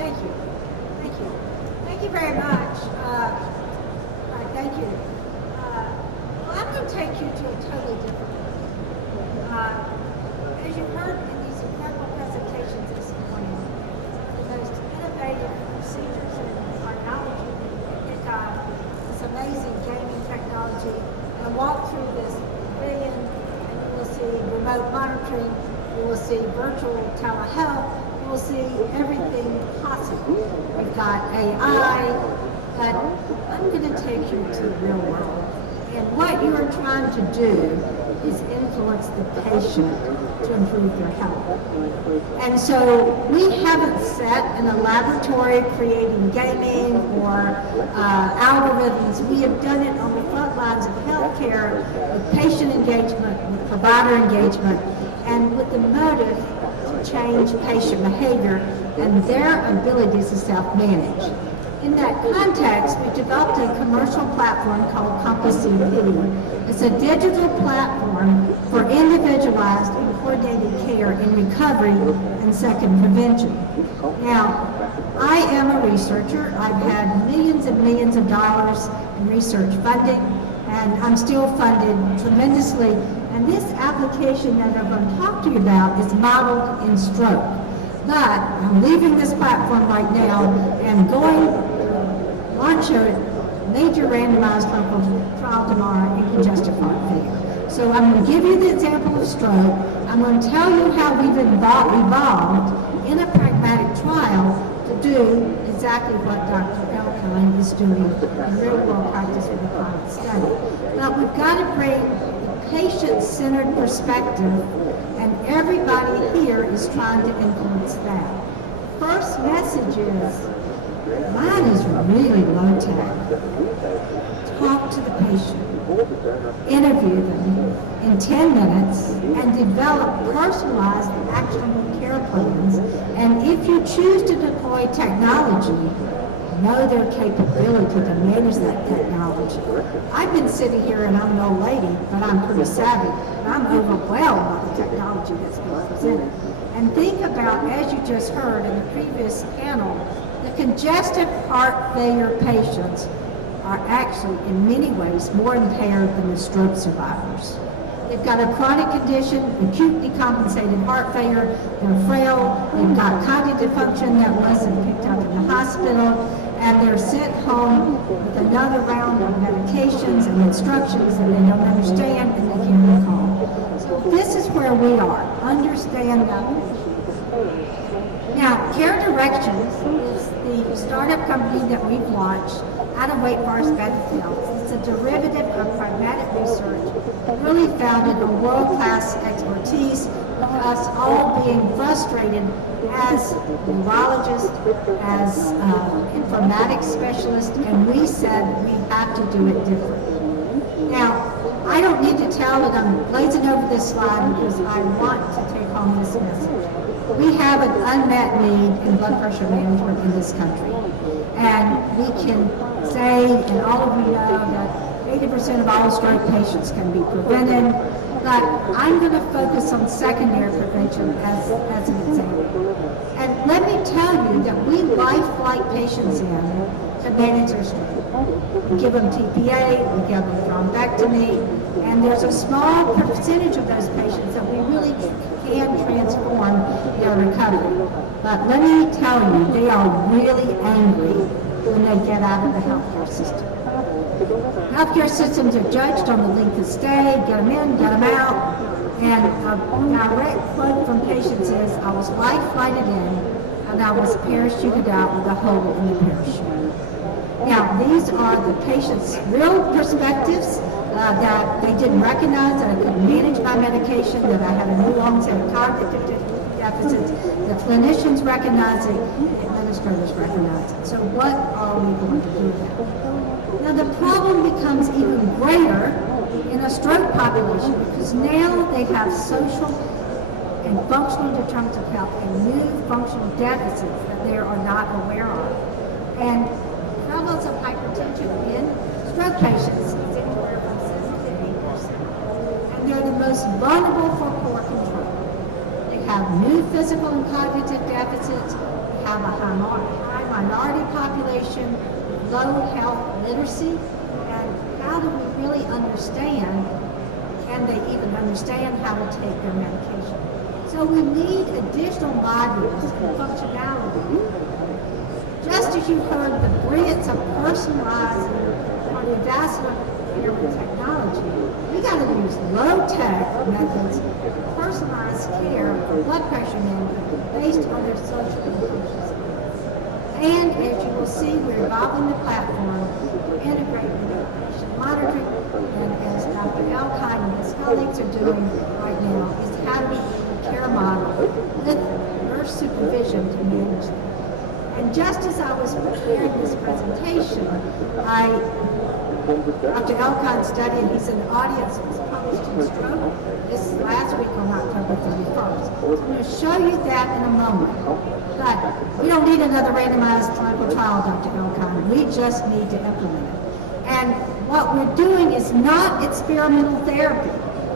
Thank you. Thank you. Thank you very much. Thank you. Well, I'm going to take you to a totally different place. As you've heard in these incredible presentations this morning, the most innovative procedures in cardiology, this amazing gaming technology, and walk through this pavilion, and you will see remote monitoring, you will see virtual telehealth, you will see everything possible. We've got AI, but I'm going to take you to the real world. And what you are trying to do is influence the patient to improve their health. And so we haven't sat in a laboratory creating gaming or algorithms. We have done it on the front lines of healthcare with patient engagement, with provider engagement, and with the motive to change patient behavior and their abilities to self-manage. In that context, we developed a commercial platform called Compass CP. It's a digital platform for individualized and coordinated care in recovery and second prevention. Now, I am a researcher. I've had millions and millions of dollars in research funding, and I'm still funded tremendously. And this application that I'm going to talk to you about is modeled in stroke. But I'm leaving this platform right now and going to launch a major randomized clinical trial tomorrow in congestive heart failure. So I'm going to give you the example of stroke. I'm going to tell you how we've evolved in a pragmatic trial to do exactly what Dr. Elkine is doing in real-world practice with a pilot study. But we've got to bring the patient-centered perspective, and everybody here is trying to influence that. First message is, mine is really low-tech. Talk to the patient, interview them in 10 minutes, and develop personalized actionable care plans. And if you choose to deploy technology, know their capability to manage that technology. I've been sitting here and I'm an old lady, but I'm pretty savvy. And I'm overwhelmed by the technology that's being presented. And think about, as you just heard in the previous panel, the congestive heart failure patients are actually, in many ways, more impaired than the stroke survivors. They've got a chronic condition, acute decompensated heart failure, they're frail, they've got cognitive function that wasn't picked up in the hospital, and they're sent home with another round of medications and instructions that they don't understand and they can't recall. So this is where we are. Understand that patient. Now, Care Directions is the startup company that we've launched out of Wake Forest Baptist Health. It's a derivative of pragmatic research, really founded on world-class expertise, with us all being frustrated as neurologists, as informatics specialists, and we said we have to do it differently. Now, I don't need to tell that I'm glazing over this slide because I want to take home this message. We have an unmet need in blood pressure management in this country. And we can say, and all of you know, that 80% of all stroke patients can be prevented. But I'm going to focus on secondary prevention as an example. And let me tell you that we life-flight patients in to manage their stroke. We give them TPA, we give them thrombectomy, and there's a small percentage of those patients that we really can transform their recovery. But let me tell you, they are really angry when they get out of the healthcare system. Healthcare systems are judged on the length of stay, get them in, get them out. And a direct quote from patients is, I was life-flighted in, and I was parachuted out with a hole in the parachute. Now, these are the patient's real perspectives. that they didn't recognize that I couldn't manage my medication, that I had a new onset cognitive deficits. The clinicians recognize it, the administrators recognize it. So what are we going to do now? Now the problem becomes even greater in a stroke population because now they have social and functional determinants of health and new functional deficits that they are not aware of. And prevalence of hypertension in stroke patients is anywhere from 7 to 8%. And they're the most vulnerable for poor control. They have new physical and cognitive deficits. They have a high minority population, low health literacy. And how do we really understand, can they even understand how to take their medication? So we need additional modules and functionality. Just as you heard the brilliance of personalized cardiovascular care technology, we got to use low-tech methods of personalized care for blood pressure management based on their social and functional skills. And as you will see, we're evolving the platform to integrate patient monitoring, and as Dr. Elkine and his colleagues are doing right now, is how do we care model with nurse supervision to manage them. And just as I was preparing this presentation, Dr. Elkine's study, and he's in the audience, was published in Stroke this last week on October 31st. So I'm going to show you that in a moment. But we don't need another randomized clinical trial, Dr. Elkine. We just need to implement it. And what we're doing is not experimental therapy.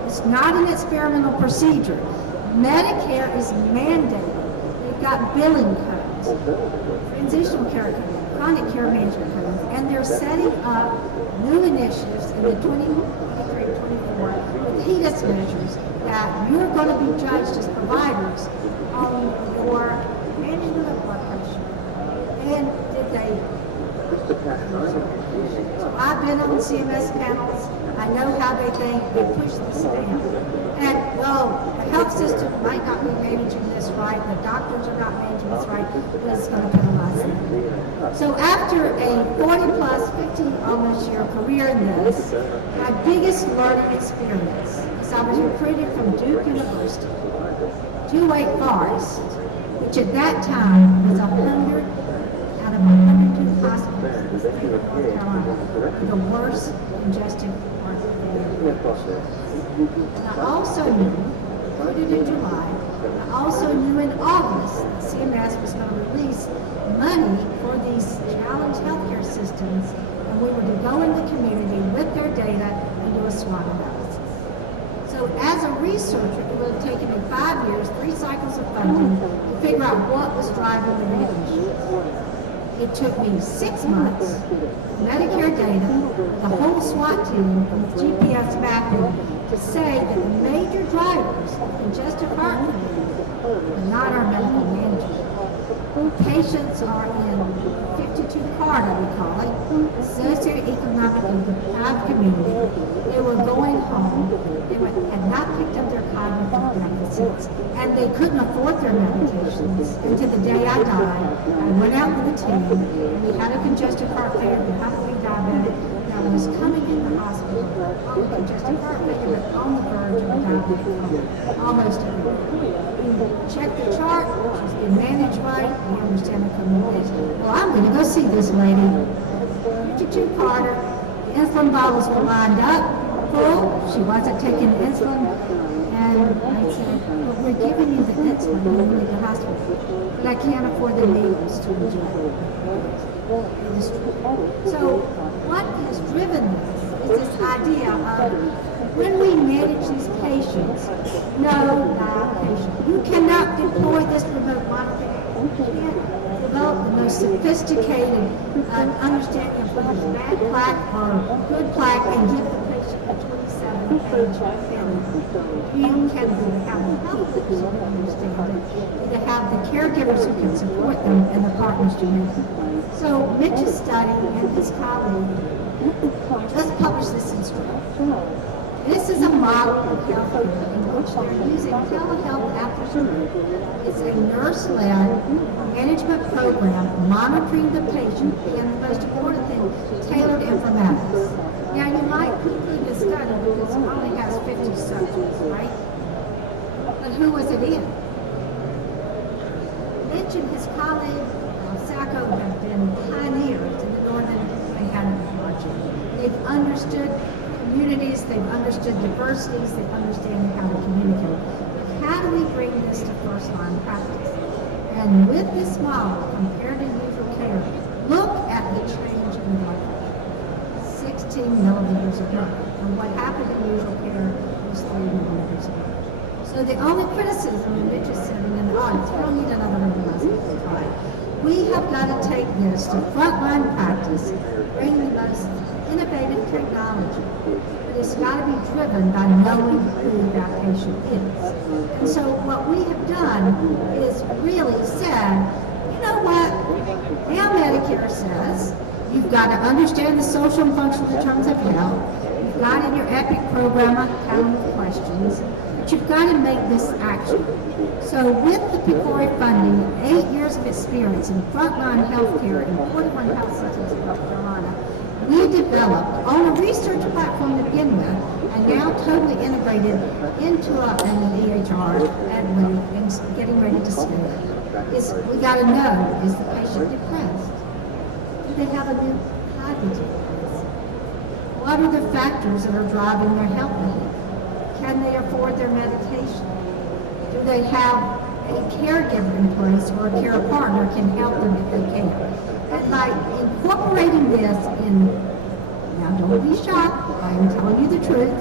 It's not an experimental procedure. Medicare is mandated. They've got billing codes, transitional care codes, chronic care management codes, and they're setting up new initiatives in the 2023-24 with HEDIS measures that you're going to be judged as providers on your management of blood pressure. And did they? So I've been on CMS panels. I know how they think. They push this down. And, well, the health system might not be managing this right, the doctors are not managing this right, but it's going to penalize them. So after a 40-plus, 50-almost year career in this, my biggest learning experience is I was recruited from Duke University to Wake Forest, which at that time was 100 out of 102 hospitals in the state of North Carolina with the worst congestive heart failure. And I also knew, recruited in July, I also knew in August that CMS was going to release money for these challenged healthcare systems, and we were to go in the community with their data and do a SWOT analysis. So as a researcher, it would have taken me 5 years, 3 cycles of funding to figure out what was driving the readmission. It took me 6 months, Medicare data, the whole SWAT team with GPS mapping to say that the major drivers of congestive heart failure are not our medical management. Patients are in 52 carter, we call it, socioeconomically deprived community. They were going home, they had not picked up their cognitive deficits, and they couldn't afford their medications. And to the day I died, I went out with a team, and we had a congestive heart failure, we had a diabetic that was coming in the hospital on congestive heart failure, but on the verge of a diabetic coma, almost every day. We checked the chart, she's been managed right, we understand the communication. Well, I'm going to go see this lady. 52 Carter, the insulin bottles were lined up, full, she wasn't taking insulin, and I said, well, we're giving you the insulin when you leave the hospital, but I can't afford the needles to inject. So what has driven this is this idea of when we manage these patients, know thy patient. You cannot deploy this remote monitoring. You can't develop the most sophisticated understanding of whether it's bad plaque or good plaque and give the patient a 27-page film. You can have the health leaders who understand it, to have the caregivers who can support them, and the partners to make it. So Mitch's study and his colleague just published this in Stroke. This is a model of healthcare in which they're using telehealth after surgery. It's a nurse-led management program monitoring the patient, and the most important thing, tailored informatics. Now, you might conclude this study these subjects, right? But who was it in? Mitch and his colleague, Sacco, have been pioneers in the Northern Academy Project. They've understood communities, they've understood diversities, they've understood how to communicate. But how do we bring this to first-line practice? And with this model, compared to usual care, look at the change in blood pressure. 16 milliliters of mercury. And what happened in usual care was 3 milliliters of mercury. So the only criticism, and Mitch is sitting in the audience, we don't need another randomized trial. We have got to take this to frontline practice, bring the most innovative technology, but it's got to be driven by knowing who that patient is. And so what we have done is really said, you know what, now Medicare says you've got to understand the social and functional determinants of health, you've got in your EPIC program a couple of questions, but you've got to make this action. So with the PCORI funding, 8 years of experience in frontline healthcare in 41 health systems in North Carolina, we developed on a research platform to begin with, and now totally integrated into an EHR and getting ready to scale. We got to know, is the patient depressed? Do they have a new cognitive illness? What are the factors that are driving their health need? Can they afford their medication? Do they have a caregiver in place or a care partner can help them if they can? And by incorporating this in, now don't be shocked, I am telling you the truth,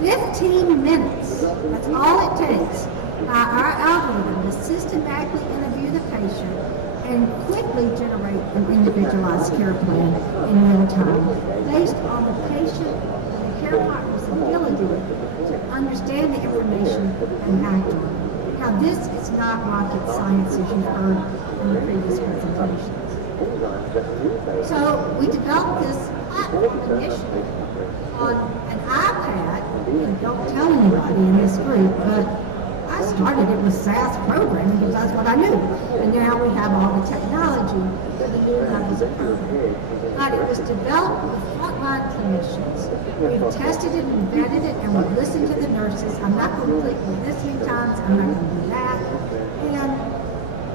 15 minutes, that's all it takes, by our algorithm to systematically interview the patient and quickly generate an individualized care plan in real time based on the patient and the care partner's ability to understand the information and act on it. Now this is not rocket science as you've heard in the previous presentations. So we developed this platform initially on an iPad, and don't tell anybody in this group, but I started it with SAS programming because that's what I knew. And now we have all the technology for the new levels of programming. But it was developed with frontline clinicians. We've tested it, embedded it, and we've listened to the nurses. I'm not going to click with this many times, I'm not going to do that. And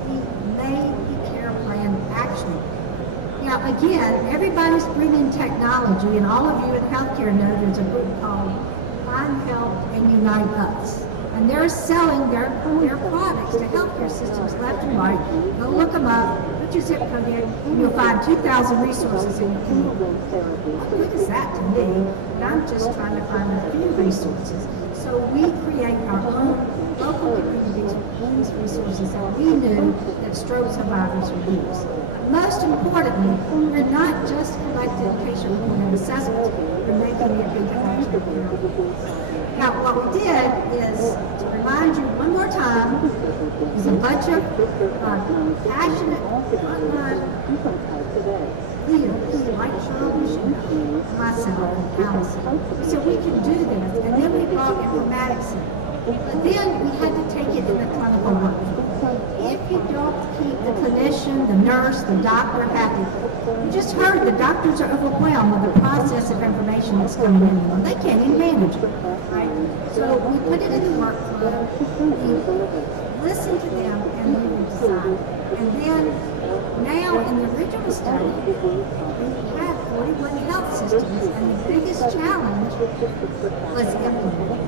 we made the care plan actionable. Now again, everybody's bringing technology, and all of you in healthcare know there's a group called Find Help and Unite Us. And they're selling their products to healthcare systems left and right. Go look them up, put your zip code in, and you'll find 2,000 resources in your community. How good is that to me? And I'm just trying to find a few resources. So we create our own local communities with these resources that we knew that stroke survivors would use. Most importantly, we're not just collecting patient-reported assessments, we're making it into action. Now, what we did is, to remind you one more time, is a bunch of passionate frontline leaders, like Cheryl Michelle, myself, and Allison. So we can do this, and then we brought informatics in. But then we had to take it in the clinical workflow. If you don't keep the clinician, the nurse, the doctor happy, you just heard the doctors are overwhelmed with the process of information that's coming in to them. They can't even manage it, right? So we put it in the workflow, we listen to them, and we would decide. And then now in the original study, we had 41 health systems, and the biggest challenge was implementing.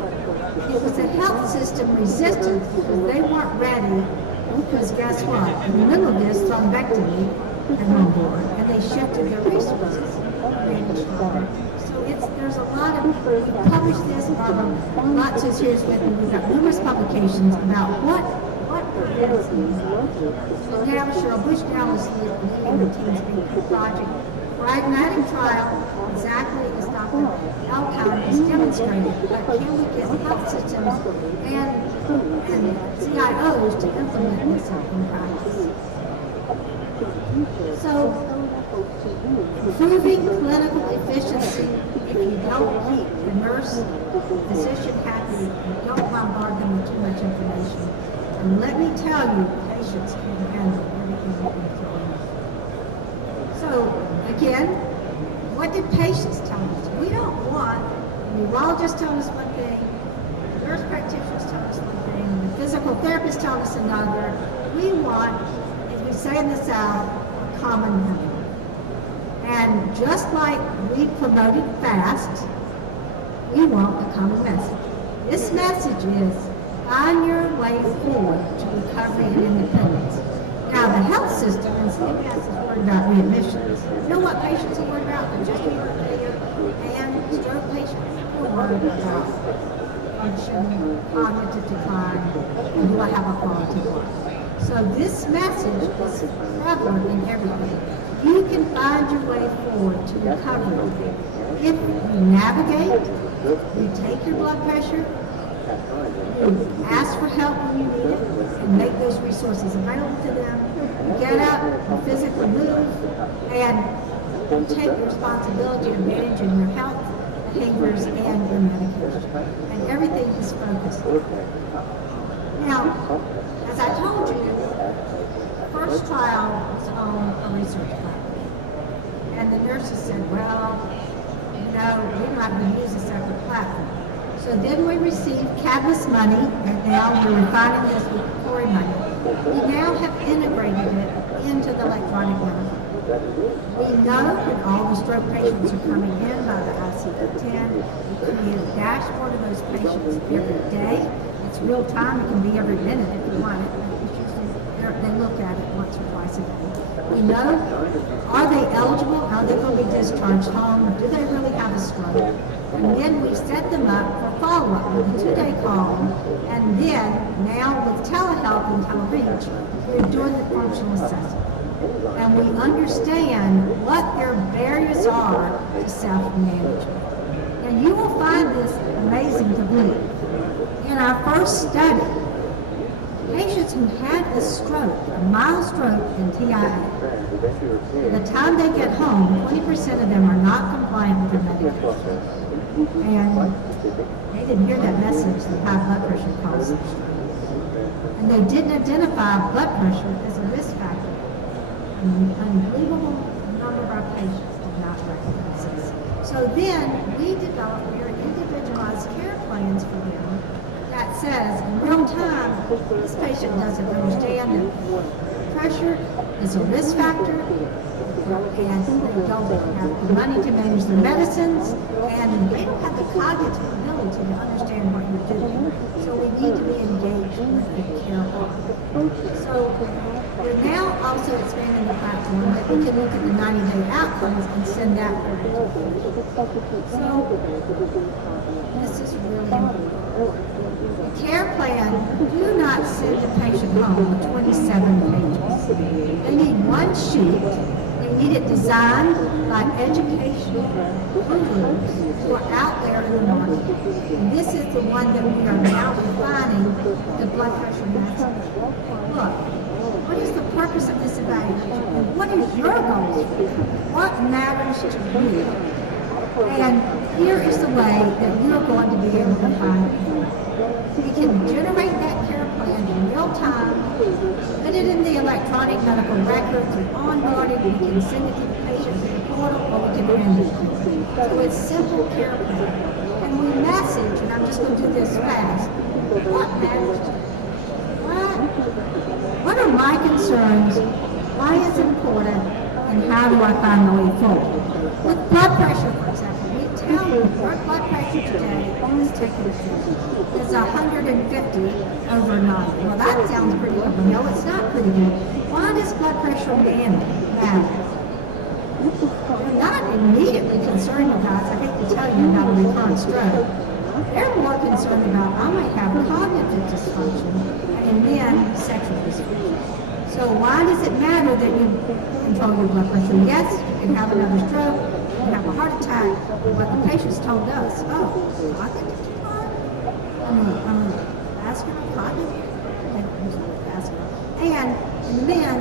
It was a health system resistance because they weren't ready, because guess what? In the middle of this, thrombectomy came on board, and they shifted their resources. So there's a lot of, we published this, Barbara Lotz is here with me, we've got numerous publications about what prevents these. So now Cheryl Bushnell is leading the team's big project. Pragmatic trial, exactly as Dr. Elkheim has demonstrated, but can we get health systems and CIOs to implement this in practice? So, improving clinical efficiency, if you don't keep the nurse, physician happy, you don't bombard them with too much information. And let me tell you, patients can handle everything that we throw in. So, again, what did patients tell us? We don't want new neurologist telling us one thing, the nurse practitioners telling us one thing, the physical therapist telling us another. We want, as we say in the South, a common enemy. And just like we promoted FAST, we want a common message. This message is, find your way forward to recovery and independence. Now, the health system in CMS is worried about readmissions. You know what patients are worried about? Congestive heart failure and stroke patients. They're worried about function, cognitive decline, and do I have a quality of life? So this message is prevalent in everything. You can find your way forward to recovery if you navigate, you take your blood pressure, you ask for help when you need it, and make those resources available to them. You get up, you physically move, and you take responsibility of managing your health, behaviors, and your medication. And everything is focused. Now, as I told you, the first trial was on a research platform. And the nurses said, well, you know, we're not going to use a separate platform. So then we received Cadmus money, and now we're refining this with Corey money. We now have integrated it into the electronic medical. We know that all the stroke patients are coming in by the ICD-10. We create a dashboard of those patients every day. It's real time. It can be every minute if you want it. They look at it once or twice a day. We know, are they eligible? Are they going to be discharged home? Or do they really have a stroke? And then we set them up for follow-up with a 2-day call. And then, now with telehealth and telereach, we're doing the functional assessment. And we understand what their barriers are to self-management. And you will find this amazing to believe. In our first study, patients who had a stroke, a mild stroke in TIA, by the time they get home, 20% of them are not compliant with their medication. And they didn't hear that message that high blood pressure causes stroke. And they didn't identify blood pressure as a risk factor. An unbelievable number of our patients did not recognize this. So then we developed very individualized care plans for them that says in real time, this patient doesn't understand that pressure is a risk factor, and they don't have the money to manage their medicines, and they don't have the cognitive ability to understand what you're doing. So we need to be engaged with the care plan. So we're now also expanding the platform that we can look at the 90-day outcomes and send that back to patients. So this is really important. The care plan do not send a patient home with 27 pages. They need one sheet. They need it designed by educational gurus who are out there in the market. And this is the one that we are now refining, the blood pressure message. Look, what is the purpose of this evaluation? And what is your goals? What matters to you? And here is the way that you are going to be able to find it. We can generate that care plan in real time, put it in the electronic medical records and onboard it. We can send it to the patient through the portal, or we can print it. So it's simple care plan. And we message, and I'm just going to do this fast, what matters to you? What are my concerns? Why is it important? And how do I find my way forward? With blood pressure, for example, we tell you your blood pressure today is taking a trip. It's 150 over 90. Well, that sounds pretty good. No, it's not pretty good. Why does blood pressure matter? They're not immediately concerned about, I hate to tell you, about a recurrent stroke. They're more concerned about, I might have cognitive dysfunction and then sexual dysfunction. So why does it matter that you control your blood pressure? Yes, you can have another stroke, you can have a heart attack, but the patients told us, oh, cognitive decline? I'm vascular cognitive? And in the men,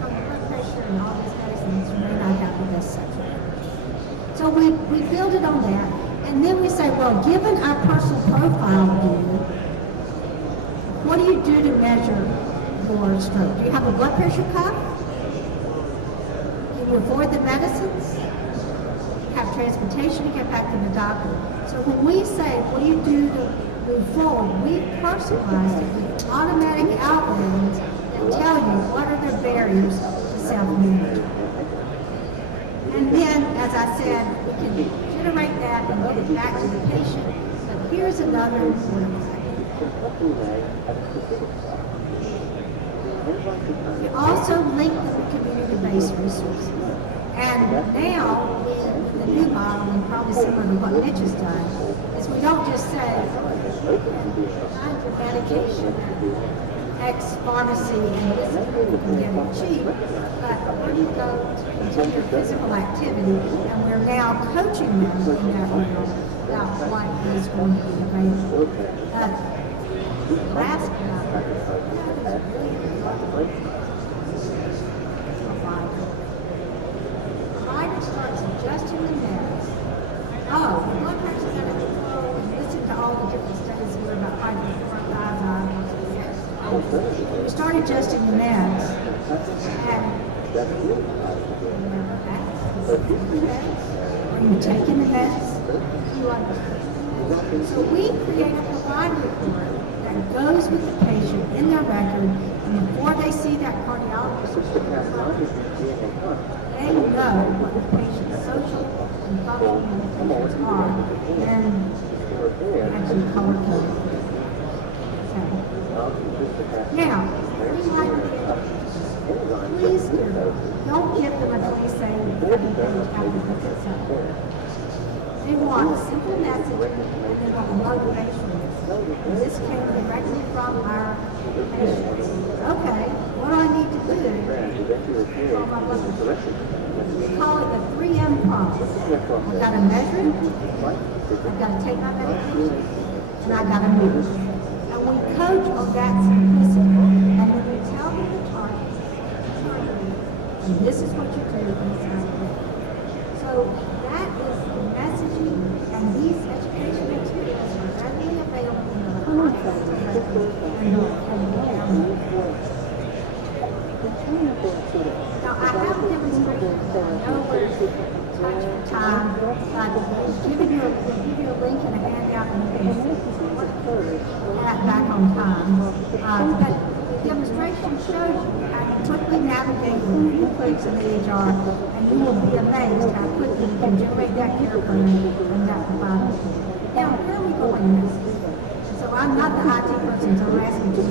blood pressure and all these medicines may not have the best sexual function. So we build it on that, and then we say, well, given our personal profile view, what do you do to measure your stroke? Do you have a blood pressure cuff? Can you afford the medicines? Have transportation to get back to the doctor? So when we say, what do you do to move forward, we personalize it with automatic algorithms that tell you what are the barriers to self-management. And then, as I said, we can generate that and get it back to the patient. But here's another important thing. We also link them to community-based resources. And now, with the new model, and probably similar to what Mitch has done, is we don't just say, find your medication at X pharmacy and this is where you can get it cheap, but where do you go to continue physical activity? And we're now coaching them in that realm about what is going to be available. Last provider starts adjusting the meds. Oh, the blood pressure's going to control and listen to all the different studies here about hypothyroidism. We start adjusting the meds, and are you taking the meds? So we create a provider report that goes with the patient in their record, and before they see that cardiologist, they know what the patient's social and functional limitations are, and actually color coded. Okay. Now, please don't give them a 27-page application. They want a simple message and they want motivation. And this came directly from our patients. Okay, what do I need to do? We call it the 3M promise. I've got to measure it, I've got to take my medication, and I've got to move. And we coach on that simplicity. And when we tell them the targets, and this is what you do, so that is the messaging, and these education materials are readily available in the electronic Now, I have a demonstration. I know we're touch for time. We'll give you a link and a handout, and you can put that back on time. But the demonstration shows you how to quickly navigate with a few clicks in the EHR, and you will be amazed how quickly you can generate that care plan and that provider. Now, where are we going next? So I'm not the IT person, so I'm asking you.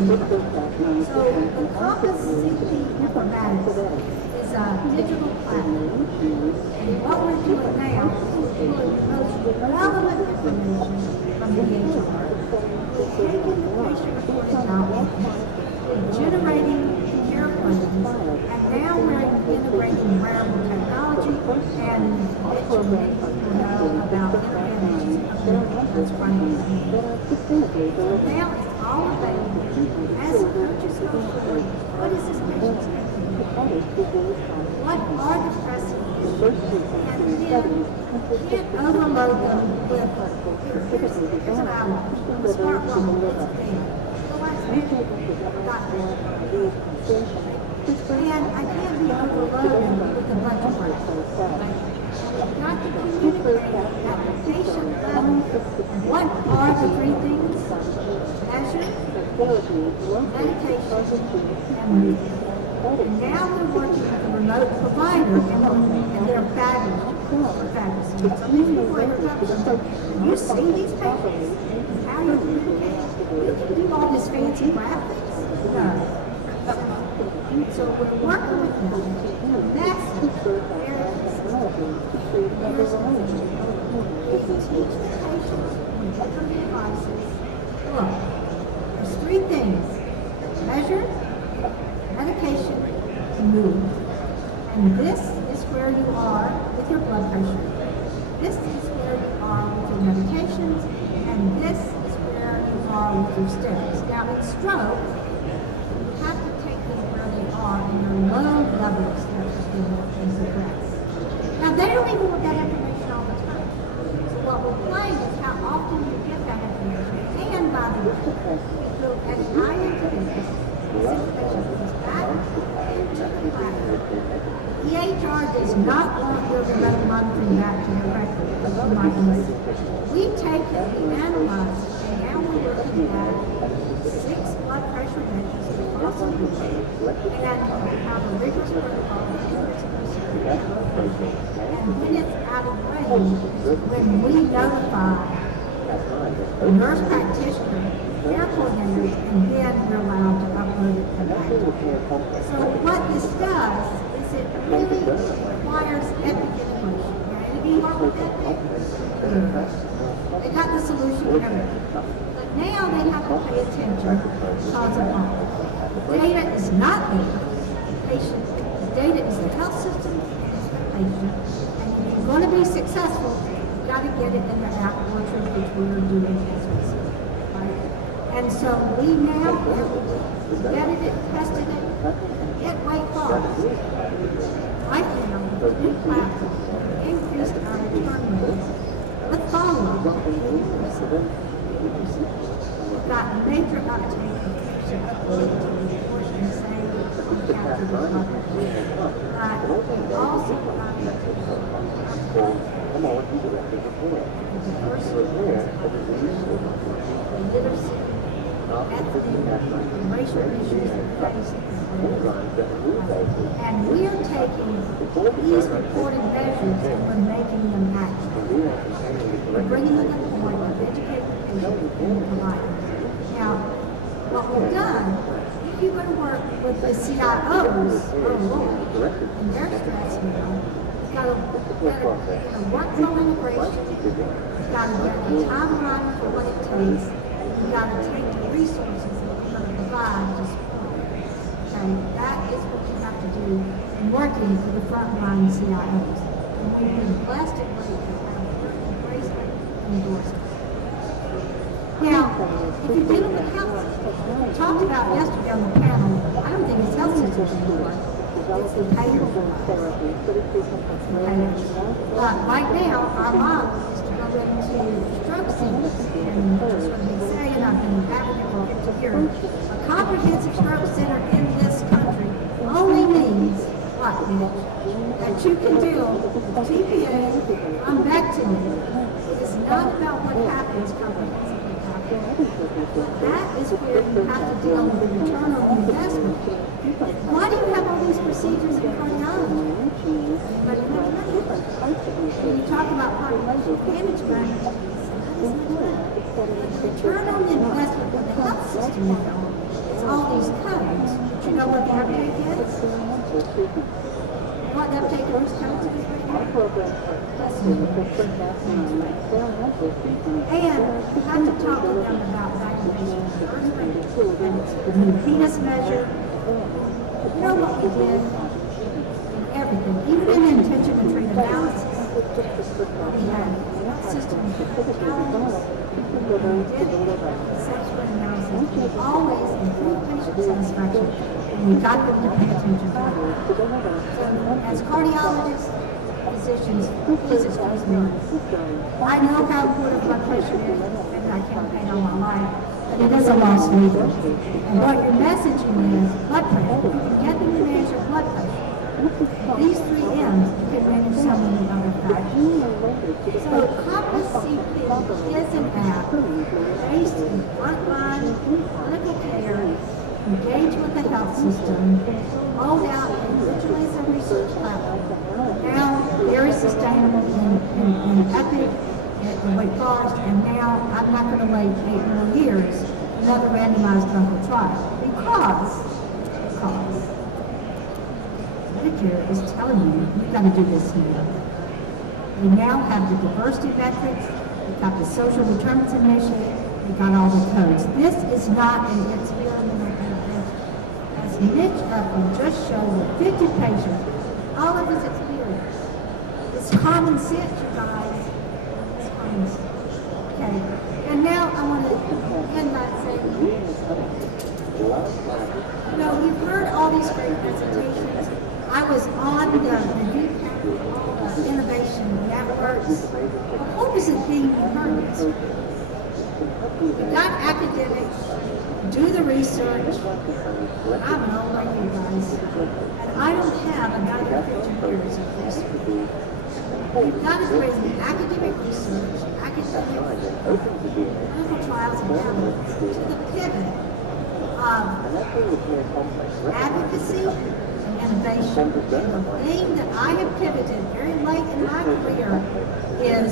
So the Compass CP Informatics is a digital platform. And what we're doing now is we're pulling the most relevant information from the EHR. We're taking the patient reporting outcomes, we're generating care plans, and now we're integrating wearable technology and letting people know about interventions that's running. So now it's all available. As coaches go forward, what is this patient's thinking? What are the pressing issues? And then can't overload them with, here's what I want. Start one, it's there. So let's make it, got that. And I can't be overloaded with a bunch of work. We've got to communicate at the patient level. What are the three things? Measure, medication, and movement. And now we're working with a remote provider, and they're fabulous. They're fabulous. So these people are fabulous. You see these patients? How you communicate? You can do all this fancy graphics? No. So we're working with them. The message, very here's the thing. We teach the patients with different devices. Look, there's three things. Measure, medication, and move. And this is where you are with your blood pressure. This is where you are with your medications. And this is where you are with your steroids. Now, in stroke, you have to take them where they are in your low level of steroids and suppress. Now, they don't even get that information all the time. So what we're playing is how often you get that information. And by the way, so as I into this information goes back into the platform, EHR does not want your remote monitoring back to your record. You might miss it. We take it, we analyze it, and now we're looking at 6 blood pressure measures across the board, and have a rigorous protocol of and when it's out of range, when we notify the nurse practitioner, care coordinators, and then we're allowed to upload it to back. So what this does is it really requires Epic integration. Right? If you work with Epic, they got the solution for everything. But now they have to pay attention because of all. Data is not there. Patient. Data is the health system, it's the patient. And if you're going to be successful, you've got to get it in the app orchard, which we are doing as we speak. Right? And so we now vetted it, tested it, at Wake Forest. Right now, with new platform, increased our return rate with follow-up. We've got major uptake to upload to the report and say we captured the public. But also the diversity, the literacy, ethnic, and racial issues that face and we are taking these reported measures and we're making them actionable. We're bringing them to the point of educating the patient and the providers. Now, what we've done, if you're going to work with the CIOs, and they're stressed now, you've got to get a workflow integration, you've got to get a timeline for what it takes, you've got to take the resources that we're going to provide to support it. Okay, that is what you have to do in working for the frontline CIOs. And we've been blessed and grateful to have their embracement and endorsement. Now, if you're dealing with health systems, we talked about yesterday on the panel, I don't think it's health systems anymore. It's the payers. But right now, our model is to go into stroke centers. And just what I've been saying, I've been an advocate for 50 years. A comprehensive stroke center in this country only means what, Mitch? That you can do TPA, thrombectomy. It's not about what happens comprehensively. That is where you have to deal with the return on investment. Why do you have all these procedures in cardiology? Anybody know that? When you talk about population management, that is not money. The return on investment for the health system now is all these codes. But you know what the uptake is? What the uptake of those codes is right now? And you have to talk to them about vaccination of birth rate, and the venous measure. You know what we did? In everything, even in intention to treat analysis, we had system challenges. We did subsequent analysis. We always improved patient satisfaction, and we got them to pay attention to it. So, as cardiologists, physicians, please excuse me. I know how important blood pressure is, and I campaigned all my life, but it is a lost leader. And what your messaging is, blood pressure. If you can get them to manage your blood pressure, these 3 M's, you can manage so many other factors. So Compass CP is an app based in frontline clinical care, engage with the health system, rolled out originally as a research platform, now very sustainable in Epic, in Wake Forest, and now I'm not going to wait 8 more years, another randomized clinical trial, because Medicare is telling you, you've got to do this now. We now have the diversity metrics, we've got the social determinants initiative, we've got all the codes. This is not an experimental intervention. As Mitch Upland just showed with 50 patients, all of his experience. It's common sense, you guys. It's common sense. Okay. And now I want to end by saying, you know, you've heard all these great presentations. I was on the review panel of all the innovation networks. What was the theme you heard this? We've got academics, do the research. I'm an old lady, you guys, and I don't have another 50 years of this. We've got to bring academic research, academic clinical trials and evidence to the pivot of advocacy and innovation. And the thing that I have pivoted very late in my career is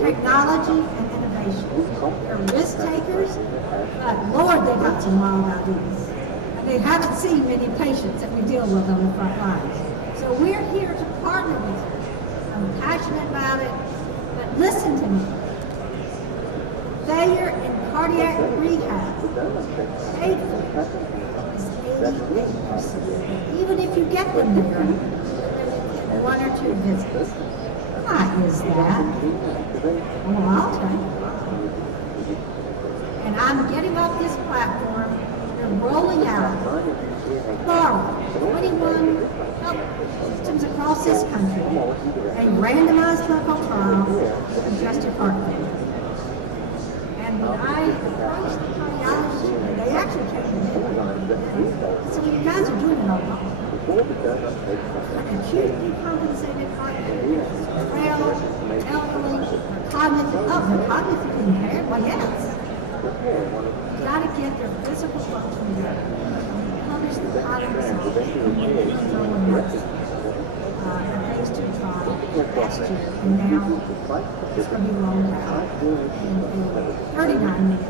technology and innovation. They're risk takers, but Lord, they've got some wild ideas. And they haven't seen many patients that we deal with on the front lines. So we're here to partner with you. I'm passionate about it, but listen to me. Failure in cardiac rehab, paid for, is 88%. Even if you get them there, in 1 or 2 visits. Why is that? Well, I'll tell you. And I'm getting off this platform. They're rolling out tomorrow 21 health systems across this country, a randomized clinical trial of congestive heart failure. And when I approached the cardiologist, they actually came to me. So you guys are doing it all wrong. Acute decompensated heart failure, frail, elderly, cognitive, cognitively impaired. Well, yes. You've got to get their physical function together. Publish the products and a phase 2 trial last year, and now it's going to be rolled out in $39 million.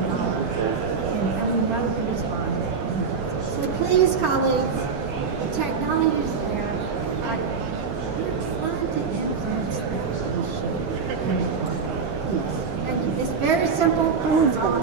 And we know the respond. So please, colleagues, the technology is there. We're trying to influence that. Thank you. It's very simple. It's all